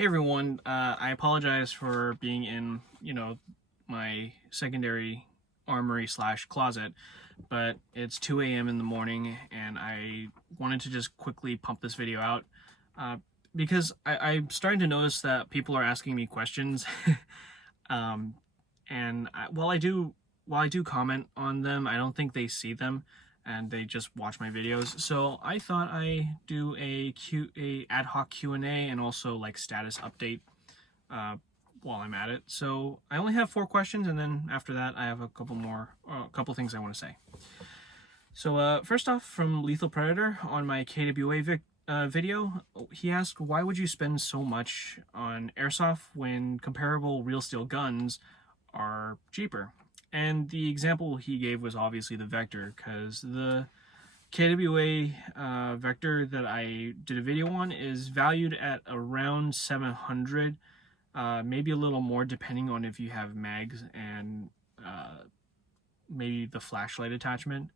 Hey everyone, I apologize for being in, my secondary armory slash closet, but it's 2 a.m. in the morning and I wanted to just quickly pump this video out uh, because I'm starting to notice that people are asking me questions. um, while I do comment on them, I don't think they see them and they just watch my videos. So I thought I do a ad hoc Q&A and also like status update uh, while I'm at it. So I only have 4 questions, and then after that I have a couple things I want to say. So first off, from Lethal Predator on my KWA video, he asked, why would you spend so much on airsoft when comparable real steel guns are cheaper? And the example he gave was obviously the Vector, because the KWA Vector that I did a video on is valued at around 700, maybe a little more depending on if you have mags and maybe the flashlight attachment.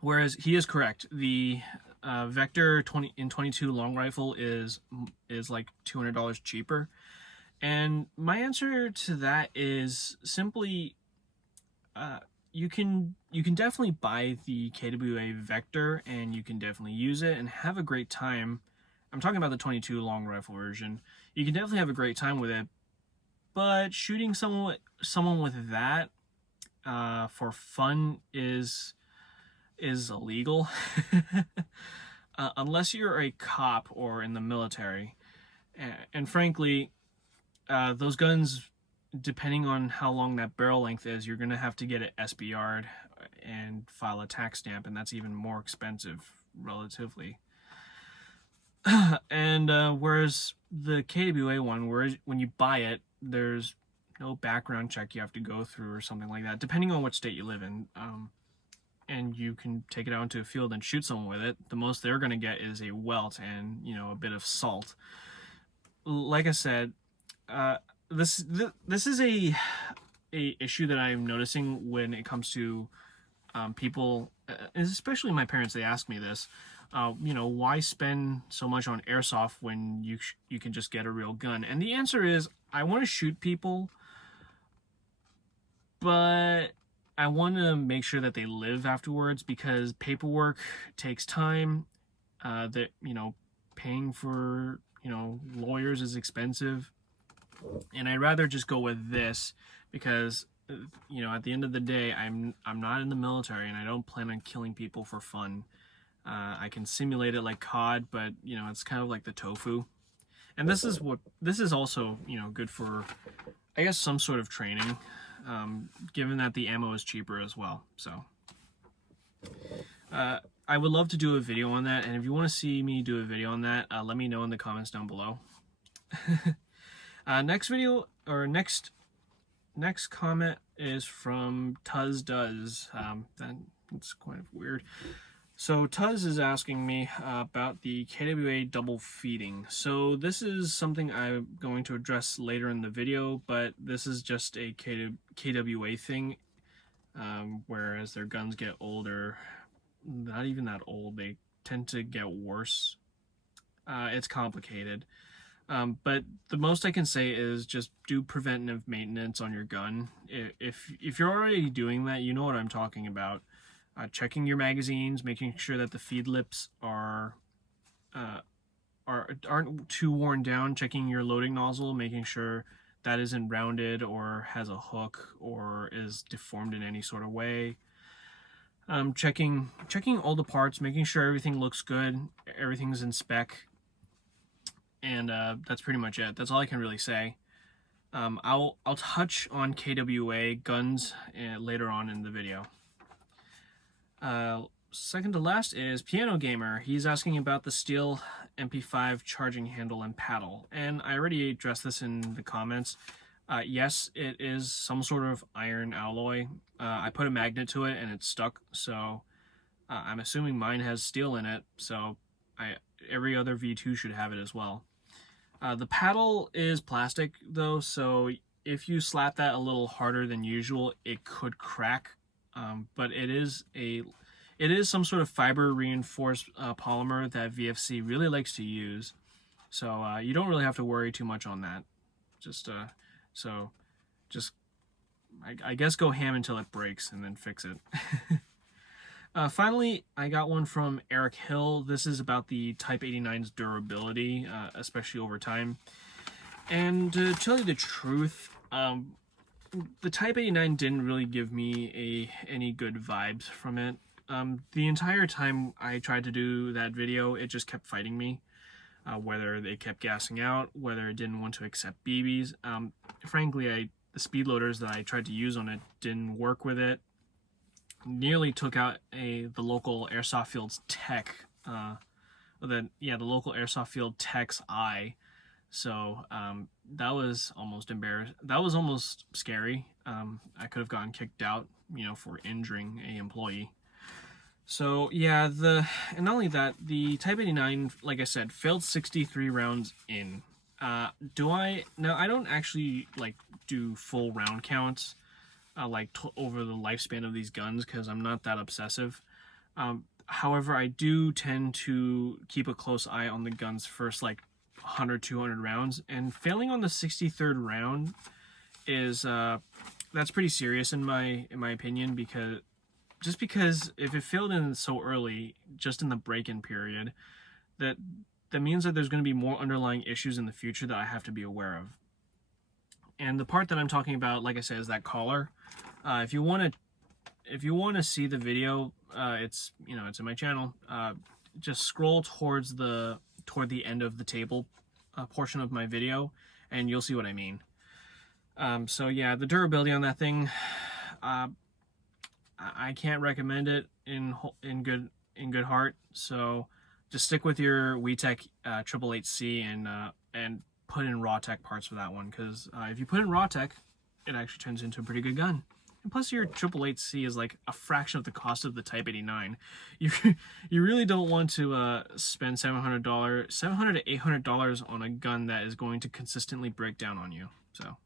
Whereas he is correct, the Vector 22 long rifle is like $200 cheaper. And my answer to that is simply, you can definitely buy the KWA Vector and you can definitely use it and have a great time. I'm talking about the 22 long rifle version. You can definitely have a great time with it, but shooting someone with that for fun is illegal. Unless you're a cop or in the military. And frankly, those guns, depending on how long that barrel length is, you're going to have to get it SBR'd and file a tax stamp, and that's even more expensive relatively. And whereas the KWA one, when you buy it, there's no background check you have to go through or something like that, depending on what state you live in. And you can take it out into a field and shoot someone with it. The most they're going to get is a welt and, a bit of salt. Like I said, this is a issue that I'm noticing when it comes to people, especially my parents. They ask me this, why spend so much on airsoft when you can just get a real gun? And the answer is, I want to shoot people, but I want to make sure that they live afterwards, because paperwork takes time. That paying for lawyers is expensive, and I'd rather just go with this because at the end of the day, I'm not in the military and I don't plan on killing people for fun. I can simulate it like COD, but it's kind of like the tofu. And this is also good for, I guess, some sort of training, given that the ammo is cheaper as well. So I would love to do a video on that, and if you want to see me do a video on that, let me know in the comments down below. Next comment is from Tuz Does. That's kind of weird. So Tuz is asking me about the KWA double feeding. So this is something I'm going to address later in the video, but this is just a KWA thing. Whereas their guns get older, not even that old, they tend to get worse. It's complicated. But the most I can say is just do preventive maintenance on your gun. If you're already doing that, you know what I'm talking about. Checking your magazines, making sure that the feed lips aren't too worn down, checking your loading nozzle, making sure that isn't rounded or has a hook or is deformed in any sort of way. Checking all the parts, making sure everything looks good, everything's in spec. And that's pretty much it. That's all I can really say. I'll touch on KWA guns later on in the video. Second to last is Piano Gamer. He's asking about the steel MP5 charging handle and paddle, and I already addressed this in the comments. Yes, it is some sort of iron alloy. I put a magnet to it and it's stuck, so I'm assuming mine has steel in it, so every other V2 should have it as well. The paddle is plastic though, so if you slap that a little harder than usual, it could crack. But it is some sort of fiber reinforced polymer that VFC really likes to use. So you don't really have to worry too much on that. So just I guess go ham until it breaks and then fix it. Finally, I got one from Eric Hill. This is about the Type 89's durability, especially over time. And to tell you the truth, the Type 89 didn't really give me any good vibes from it. The entire time I tried to do that video, it just kept fighting me. Whether they kept gassing out, whether it didn't want to accept BBs. Frankly, the speed loaders that I tried to use on it didn't work with it. Nearly took out the local airsoft field's tech, the local airsoft field tech's eye. So that was almost embarrassing. That was almost scary. I could have gotten kicked out, for injuring a employee. So yeah, and not only that, the Type 89, like I said, failed 63 rounds in. Now I don't actually do full round counts, over the lifespan of these guns, because I'm not that obsessive. However, I do tend to keep a close eye on the gun's first 100, 200 rounds, and failing on the 63rd round is that's pretty serious in my opinion, because if it failed in so early, just in the break-in period, that means that there's going to be more underlying issues in the future that I have to be aware of. And the part that I'm talking about, like I said, is that collar. If you want to see the video, it's in my channel. Just scroll toward the end of the table portion of my video, and you'll see what I mean. So yeah, the durability on that thing, I can't recommend it in good heart. So just stick with your WeTech 888C and put in raw tech parts for that one, because if you put in raw tech, it actually turns into a pretty good gun. And plus, your 888C is a fraction of the cost of the Type 89. You really don't want to spend $700 to $800 on a gun that is going to consistently break down on you. So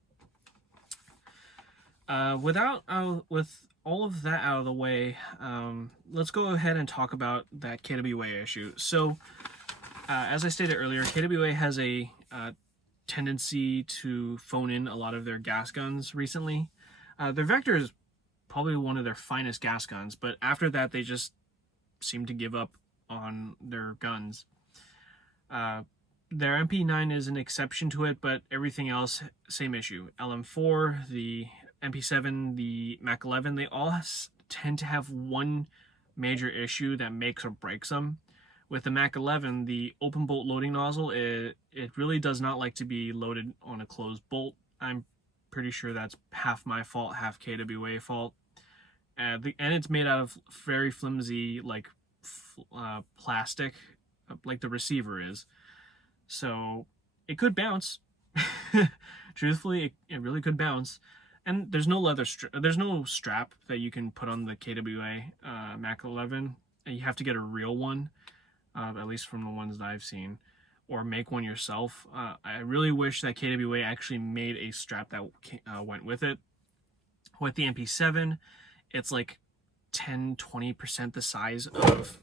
with all of that out of the way, let's go ahead and talk about that KWA issue. So as I stated earlier, KWA has a tendency to phone in a lot of their gas guns recently. Their Vector is probably one of their finest gas guns, but after that they just seem to give up on their guns. Their MP9 is an exception to it, but everything else, same issue. LM4, the MP7, the Mac 11, they all tend to have one major issue that makes or breaks them. With the Mac 11, the open bolt loading nozzle, it really does not like to be loaded on a closed bolt. I'm pretty sure that's half my fault, half KWA fault. And it's made out of very flimsy plastic, like the receiver is. So it could bounce. Truthfully, it really could bounce. And there's no there's no strap that you can put on the KWA Mac 11. You have to get a real one, at least from the ones that I've seen, or make one yourself. I really wish that KWA actually made a strap that went with it. With the MP7, it's 10-20% the size of...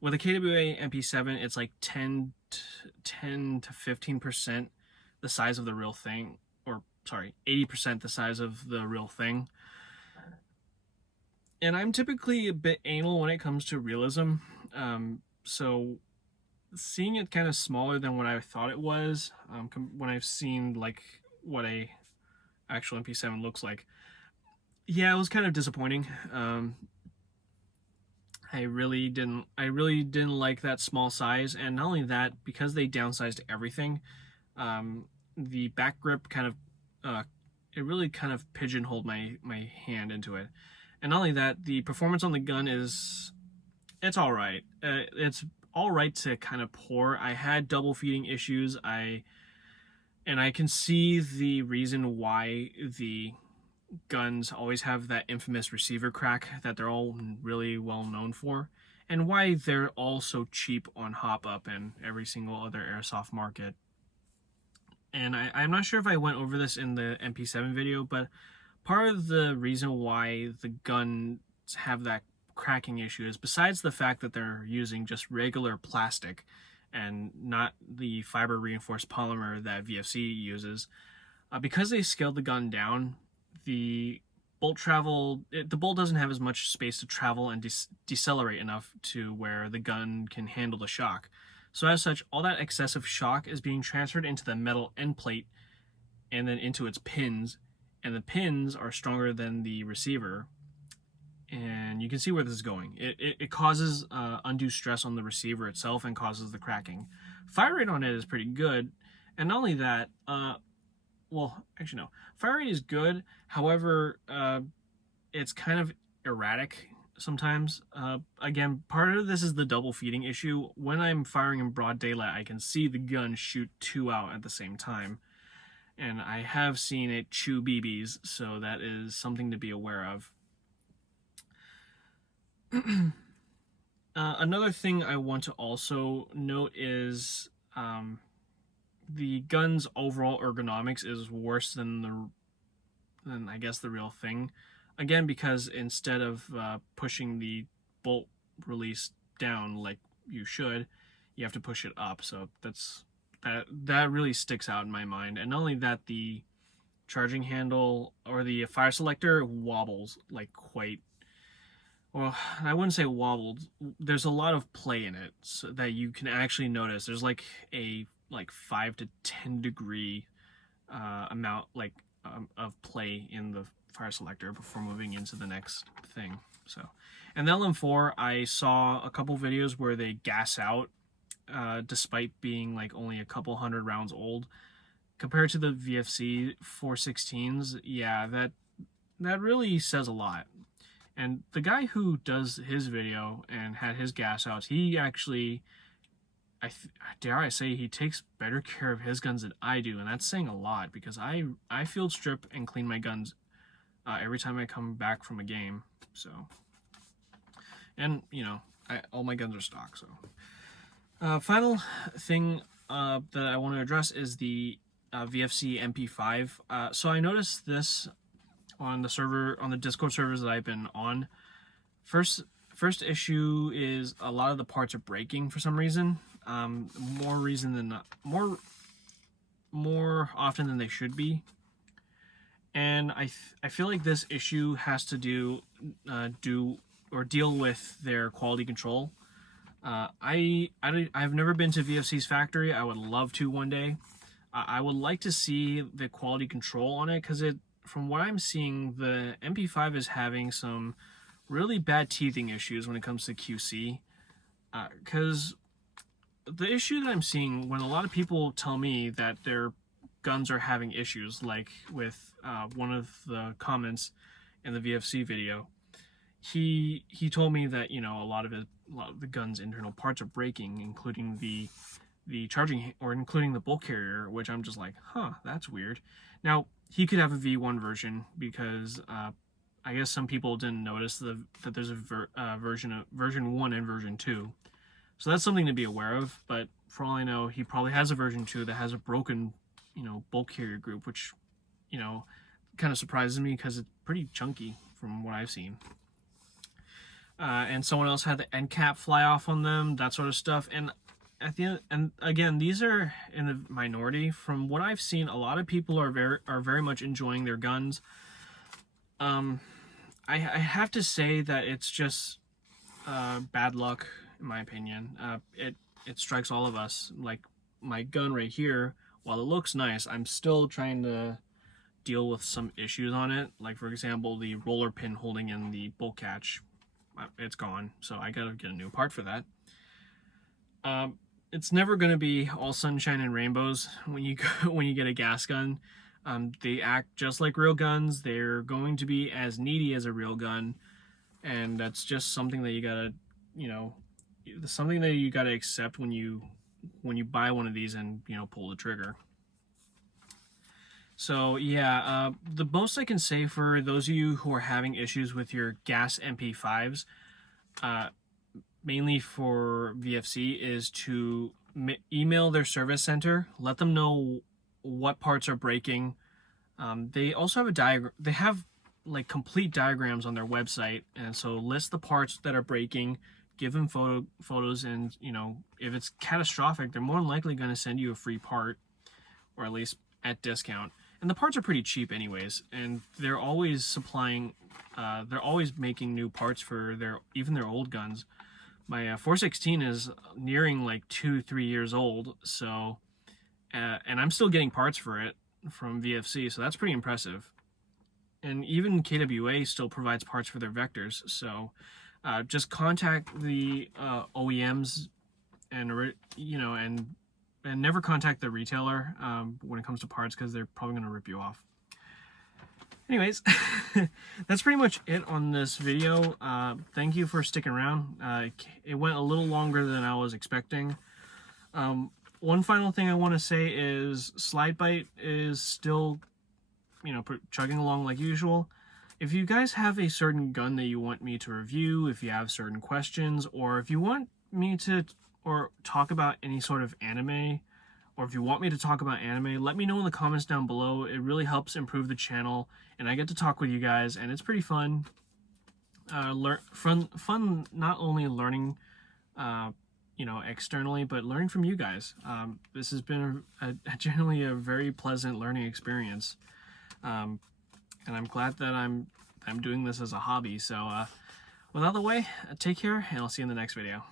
With a KWA MP7, it's 10 to 15% the size of the real thing. Or, sorry, 80% the size of the real thing. And I'm typically a bit anal when it comes to realism. So seeing it kind of smaller than what I thought it was, when I've seen what a actual MP7 looks like, yeah, it was kind of disappointing. I really didn't like that small size, and not only that, because they downsized everything, the back grip kind of it really kind of pigeonholed my hand into it. And not only that, the performance on the gun it's all right. It's all right to kind of poor. I had double feeding issues. I can see the reason why the guns always have that infamous receiver crack that they're all really well known for, and why they're all so cheap on Hop Up and every single other airsoft market. And I'm not sure if I went over this in the MP7 video, but part of the reason why the guns have that cracking issue is, besides the fact that they're using just regular plastic and not the fiber reinforced polymer that VFC uses. Because they scaled the gun down, the the bolt doesn't have as much space to travel and decelerate enough to where the gun can handle the shock. So as such, all that excessive shock is being transferred into the metal end plate and then into its pins, and the pins are stronger than the receiver. And you can see where this is going. It causes undue stress on the receiver itself and causes the cracking. Fire rate on it is pretty good, and not only that, well, actually no, fire rate is good. However, it's kind of erratic sometimes. Again, part of this is the double feeding issue. When I'm firing in broad daylight, I can see the gun shoot 2 out at the same time, and I have seen it chew BBs, so that is something to be aware of. Another thing I want to also note is the gun's overall ergonomics is worse than I guess the real thing. Again, because instead of pushing the bolt release down like you should, you have to push it up. So that really sticks out in my mind. And not only that, the charging handle or the fire selector wobbles like quite. Well, I wouldn't say wobbled. There's a lot of play in it so that you can actually notice. There's like a 5 to 10 degree amount of play in the fire selector before moving into the next thing. So, and the LM4, I saw a couple videos where they gas out despite being like only a couple hundred rounds old. Compared to the VFC 416s, yeah, that really says a lot. And the guy who does his video and had his gas outs, he actually, dare I say, he takes better care of his guns than I do. And that's saying a lot, because I field strip and clean my guns every time I come back from a game. So, and, you know, all my guns are stock. So, final thing that I want to address is the VFC MP5. So I noticed this on the server, on the Discord servers that I've been on. First issue is a lot of the parts are breaking for some reason. More reason than not, more often than they should be. And I feel like this issue has to deal with their quality control. I've never been to VFC's factory. I would love to one day. I would like to see the quality control on it, because from what I'm seeing, the MP5 is having some really bad teething issues when it comes to QC. Because the issue that I'm seeing when a lot of people tell me that their guns are having issues, like with one of the comments in the VFC video, he told me that, you know, a lot of the gun's internal parts are breaking, including the charging, or including the bolt carrier, which I'm just like, huh, that's weird. Now, he could have a V1 version, because I guess some people didn't notice that there's a version 1 and version 2. So that's something to be aware of. But for all I know, he probably has a version 2 that has a broken, you know, bolt carrier group, which, you know, kind of surprises me because it's pretty chunky from what I've seen. And someone else had the end cap fly off on them, that sort of stuff. And at the end, and again, these are in the minority. From what I've seen, a lot of people are very much enjoying their guns. I have to say that it's just bad luck, in my opinion. It strikes all of us. Like my gun right here, while it looks nice, I'm still trying to deal with some issues on it. Like, for example, the roller pin holding in the bolt catch, it's gone, so I gotta get a new part for that. It's never going to be all sunshine and rainbows when you get a gas gun. They act just like real guns. They're going to be as needy as a real gun, and that's just something that you gotta, you know, something that you gotta accept when you buy one of these and, you know, pull the trigger. So yeah, the most I can say for those of you who are having issues with your gas MP5s, mainly for VFC, is to email their service center, let them know what parts are breaking. They also have a diagram. They have like complete diagrams on their website, and so list the parts that are breaking, give them photos, and you know, if it's catastrophic, they're more than likely going to send you a free part, or at least at discount. And the parts are pretty cheap anyways, and they're always supplying, they're always making new parts for even their old guns. My 416 is nearing like 2-3 years old, so and I'm still getting parts for it from VFC, so that's pretty impressive. And even KWA still provides parts for their vectors, so just contact the OEMs, and you know, and never contact the retailer when it comes to parts, because they're probably going to rip you off. Anyways, that's pretty much it on this video. Thank you for sticking around. It went a little longer than I was expecting. One final thing I want to say is Slide Bite is still, you know, chugging along like usual. If you guys have a certain gun that you want me to review, if you have certain questions, or if you want me to talk about any sort of anime, or if you want me to talk about anime, let me know in the comments down below. It really helps improve the channel, and I get to talk with you guys, and it's pretty fun. Fun not only learning, you know, externally, but learning from you guys. This has been generally a very pleasant learning experience, and I'm glad that I'm doing this as a hobby. So, with that out of the way, take care, and I'll see you in the next video.